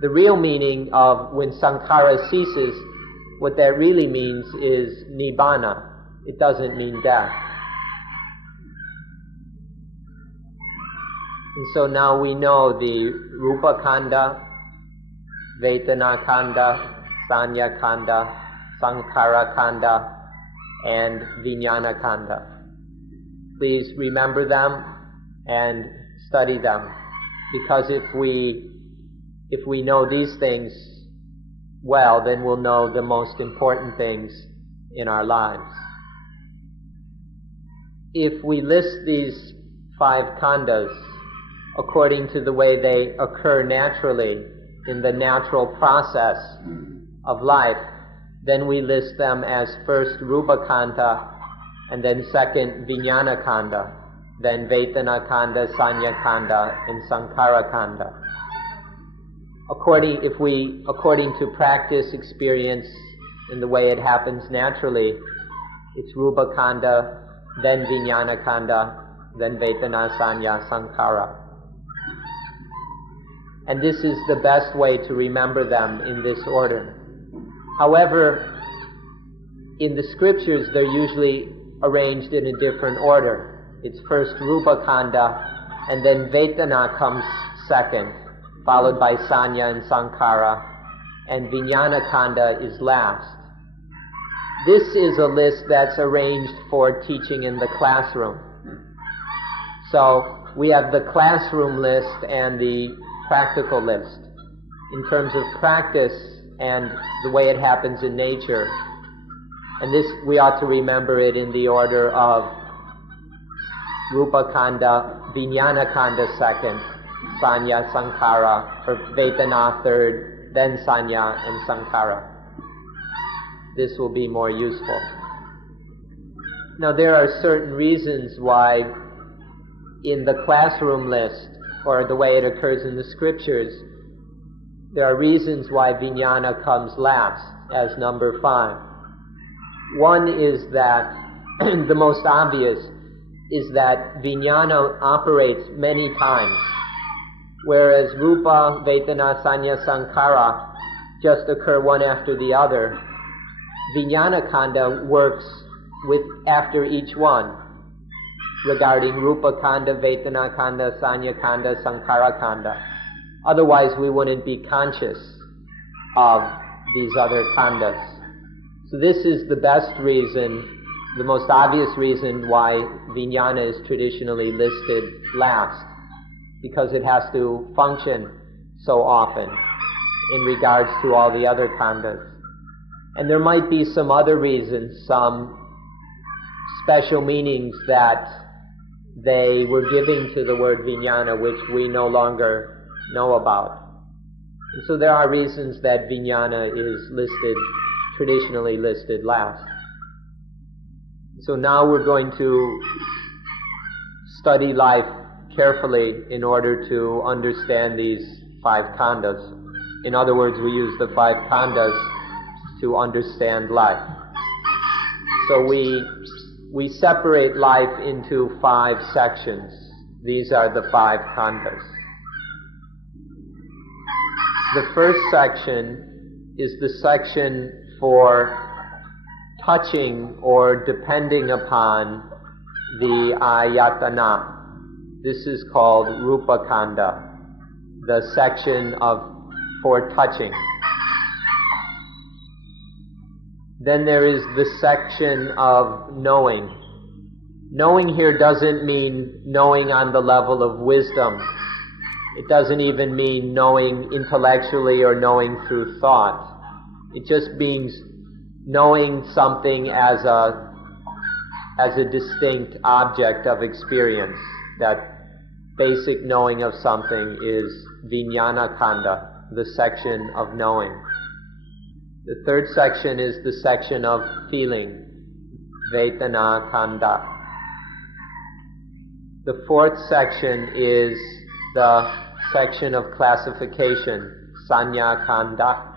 The real meaning of when sankhara ceases, what that really means is nibbana. It doesn't mean death. And so now we know the Rupa Kanda, Vedana Kanda, Sanya Kanda, Sankhara Kanda, and Vijnana Kanda. Please remember them and study them, because if we know these things well, then we'll know the most important things in our lives. If we list these 5 khandas according to the way they occur naturally in the natural process of life, then we list them as first Rupa Kanda, and then second Vijnana Kanda, then Vedana Kanda, Sanya Kanda, and Sankhara Kanda. According to practice, experience, and the way it happens naturally, it's Rupa Kanda, then Vijnana Kanda, then Vedana, Sanya, Sankhara. And this is the best way to remember them in this order. However, in the scriptures, they're usually arranged in a different order. It's first Rupa Kanda, and then Vedana comes second, followed by Sanya and Sankhara, and Vijnana Kanda is last. This is a list that's arranged for teaching in the classroom. So we have the classroom list and the practical list. In terms of practice and the way it happens in nature, and this, we ought to remember it in the order of Rupa Kanda, Vijnana Kanda second, Sanya, Sankhara, or Vedana third, then Sanya and Sankhara. This will be more useful. Now there are certain reasons why in the classroom list, or the way it occurs in the scriptures, there are reasons why Vijnana comes last as number 5. One is that, the most obvious, is that Vijnana operates many times, whereas Rupa, Vedana, Sanya, Sankhara just occur one after the other. Vijnana Kanda works after each one, regarding Rupa Kanda, Vedana Kanda, Sanya Kanda, Sankhara Kanda. Otherwise we wouldn't be conscious of these other khandas. So this is the best reason, the most obvious reason why Vijnana is traditionally listed last, because it has to function so often in regards to all the other khandas. And there might be some other reasons, some special meanings that they were giving to the word Vijnana, which we no longer know about. And so there are reasons that Vijnana is traditionally listed last. So now we're going to study life carefully in order to understand these 5 khandas. In other words, we use the 5 khandas to understand life. So we separate life into 5 sections. These are the 5 khandas. The first section is the section for touching or depending upon the ayatana. This is called Rupa Kanda, the section for touching. Then there is the section of knowing. Knowing here doesn't mean knowing on the level of wisdom. It doesn't even mean knowing intellectually or knowing through thought. It just means knowing something as a distinct object of experience. That basic knowing of something is Vijnana Kanda, the section of knowing. The third section is the section of feeling, Vedana Kanda. The fourth section is the section of classification, Sanya Kanda.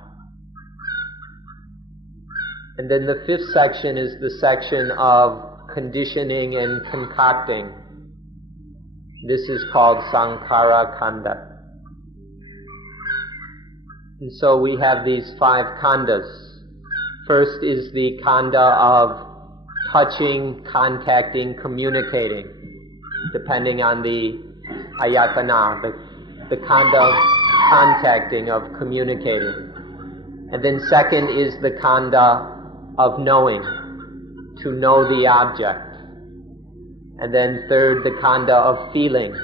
And then the fifth section is the section of conditioning and concocting. This is called Sankhara Kanda. And so we have these 5 khandas. First is the kanda of touching, contacting, communicating, depending on the ayatana, the kanda of contacting, of communicating. And then second is the kanda of knowing, to know the object. And then third, the kanda of feeling.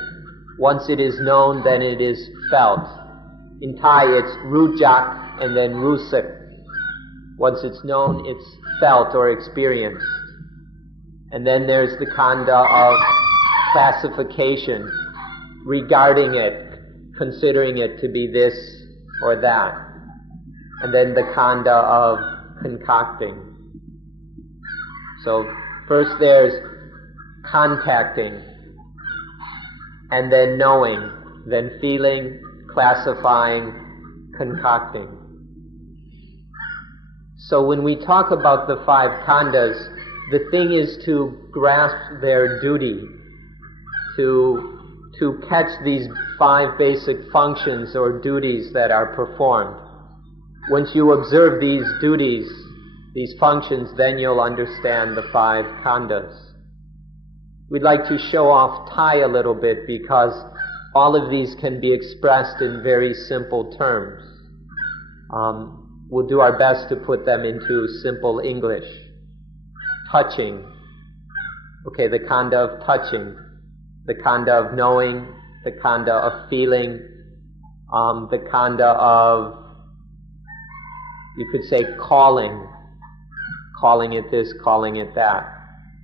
Once it is known, then it is felt. In Thai, it's rujak and then rusik. Once it's known, it's felt or experienced. And then there's the kanda of classification, regarding it, considering it to be this or that. And then the kanda of concocting. So first there's contacting, and then knowing, then feeling, classifying, concocting. So when we talk about the 5 khandas, the thing is to grasp their duty, to catch these 5 basic functions or duties that are performed. Once you observe these duties, these functions, then you'll understand the 5 khandas. We'd like to show off Thai a little bit because all of these can be expressed in very simple terms. We'll do our best to put them into simple English. Touching. Okay, the kanda of touching, the kanda of knowing, the kanda of feeling, the kanda of, you could say, calling it this, calling it that,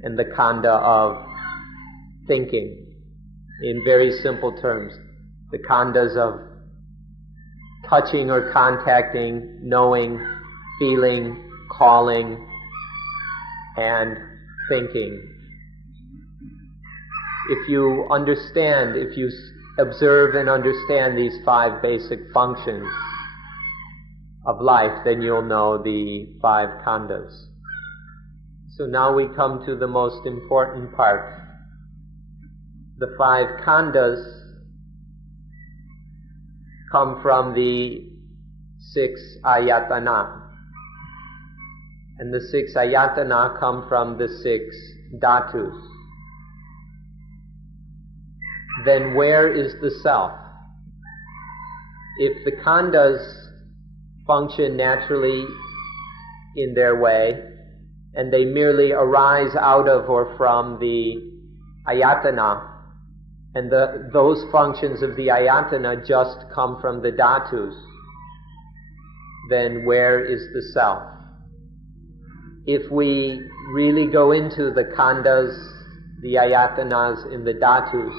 and the kanda of thinking. In very simple terms, the khandas of touching or contacting, knowing, feeling, calling, and thinking. If you understand, if you observe and understand these 5 basic functions of life, then you'll know the 5 khandas. So now we come to the most important part. The 5 khandas come from the 6 ayatana. And the 6 ayatana come from the 6 dhatus. Then where is the self? If the khandas function naturally in their way, and they merely arise out of or from the ayatana, and those functions of the ayatana just come from the dhatus, then where is the self? If we really go into the khandas, the ayatanas in the dhatus,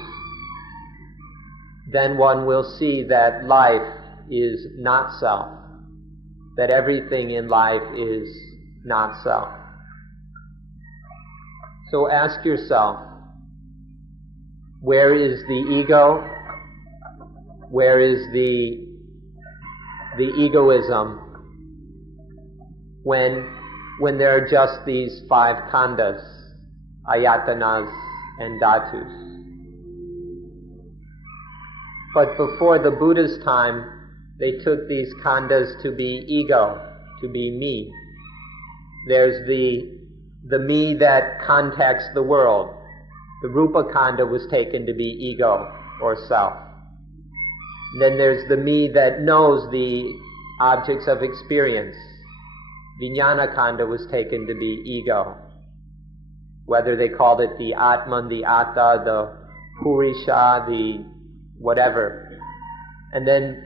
then one will see that life is not self, that everything in life is not self. So ask yourself, where is the ego? Where is the egoism when there are just these 5 khandas, ayatanas and dhatus? But before the Buddha's time, they took these khandas to be ego, to be me. There's the me that contacts the world. The Rupa Kanda was taken to be ego or self. Then there's the me that knows the objects of experience. Vijnana Kanda was taken to be ego. Whether they called it the Atman, the Atta, the Purisha, the whatever. And then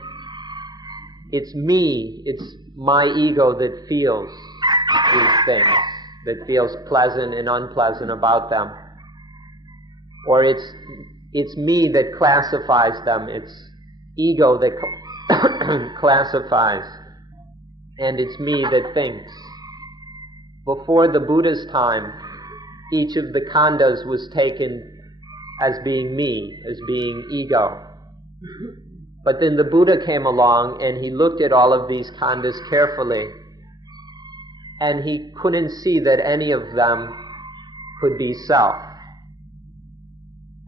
it's me, it's my ego that feels these things, that feels pleasant and unpleasant about them. Or it's me that classifies them, it's ego that classifies, and it's me that thinks. Before the Buddha's time, each of the khandas was taken as being me, as being ego. But then the Buddha came along and he looked at all of these khandas carefully, and he couldn't see that any of them could be self.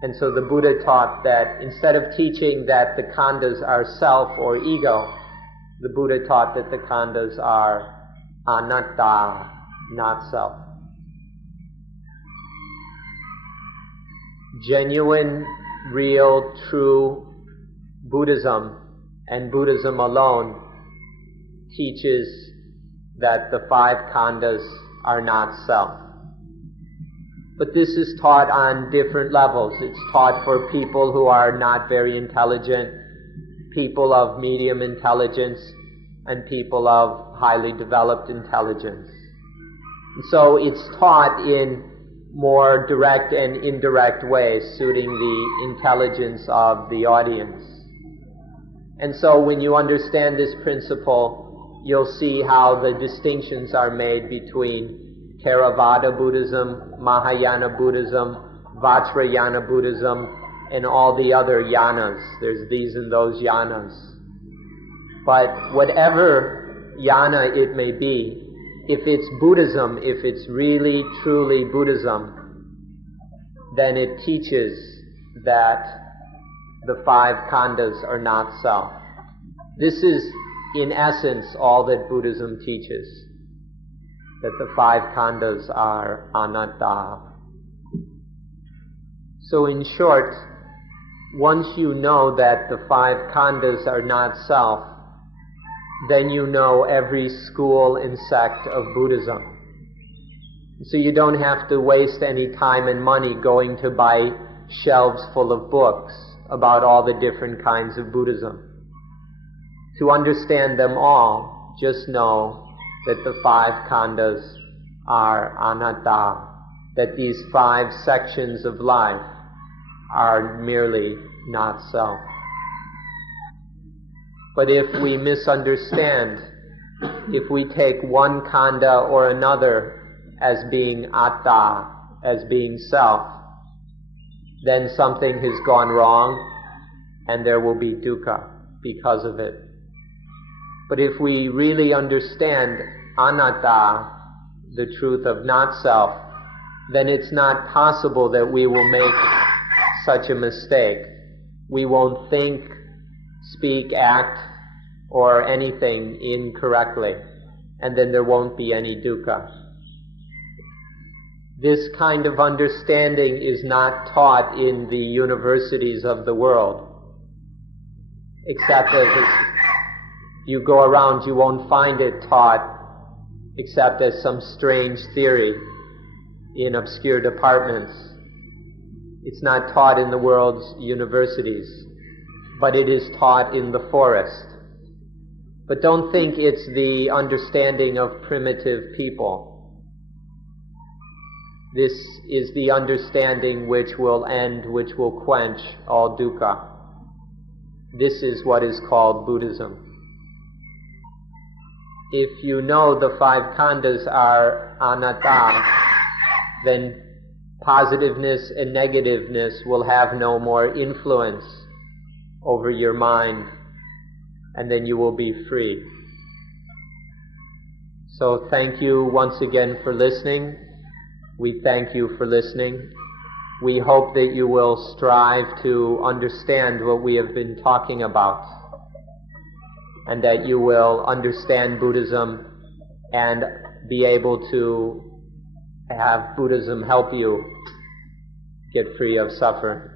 And so the Buddha taught that instead of teaching that the khandas are self or ego, the Buddha taught that the khandas are anatta, not self. Genuine, real, true Buddhism, and Buddhism alone, teaches that the 5 khandas are not self. But this is taught on different levels. It's taught for people who are not very intelligent, people of medium intelligence, and people of highly developed intelligence. And so it's taught in more direct and indirect ways, suiting the intelligence of the audience. And so when you understand this principle, you'll see how the distinctions are made between Theravada Buddhism, Mahayana Buddhism, Vajrayana Buddhism, and all the other yanas. There's these and those yanas. But whatever yana it may be, if it's Buddhism, if it's really, truly Buddhism, then it teaches that the 5 khandas are not self. This is, in essence, all that Buddhism teaches, that the 5 khandas are anatta. So in short, once you know that the 5 khandas are not self, then you know every school and sect of Buddhism. So you don't have to waste any time and money going to buy shelves full of books about all the different kinds of Buddhism. To understand them all, just know that the 5 khandas are anatta, that these 5 sections of life are merely not self. But if we misunderstand, if we take one khanda or another as being atta, as being self, then something has gone wrong and there will be dukkha because of it. But if we really understand anatta, the truth of not self, then it's not possible that we will make such a mistake. We won't think, speak, act, or anything incorrectly, and then there won't be any dukkha. This kind of understanding is not taught in the universities of the world, except as you go around, you won't find it taught except as some strange theory in obscure departments. It's not taught in the world's universities, but it is taught in the forest. But don't think it's the understanding of primitive people. This is the understanding which will end, which will quench all dukkha. This is what is called Buddhism. If you know the 5 khandas are anatta, then positiveness and negativeness will have no more influence over your mind, and then you will be free. So thank you once again for listening. We thank you for listening. We hope that you will strive to understand what we have been talking about, and that you will understand Buddhism and be able to have Buddhism help you get free of suffering.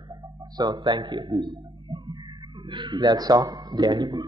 So thank you. That's all, Daniel.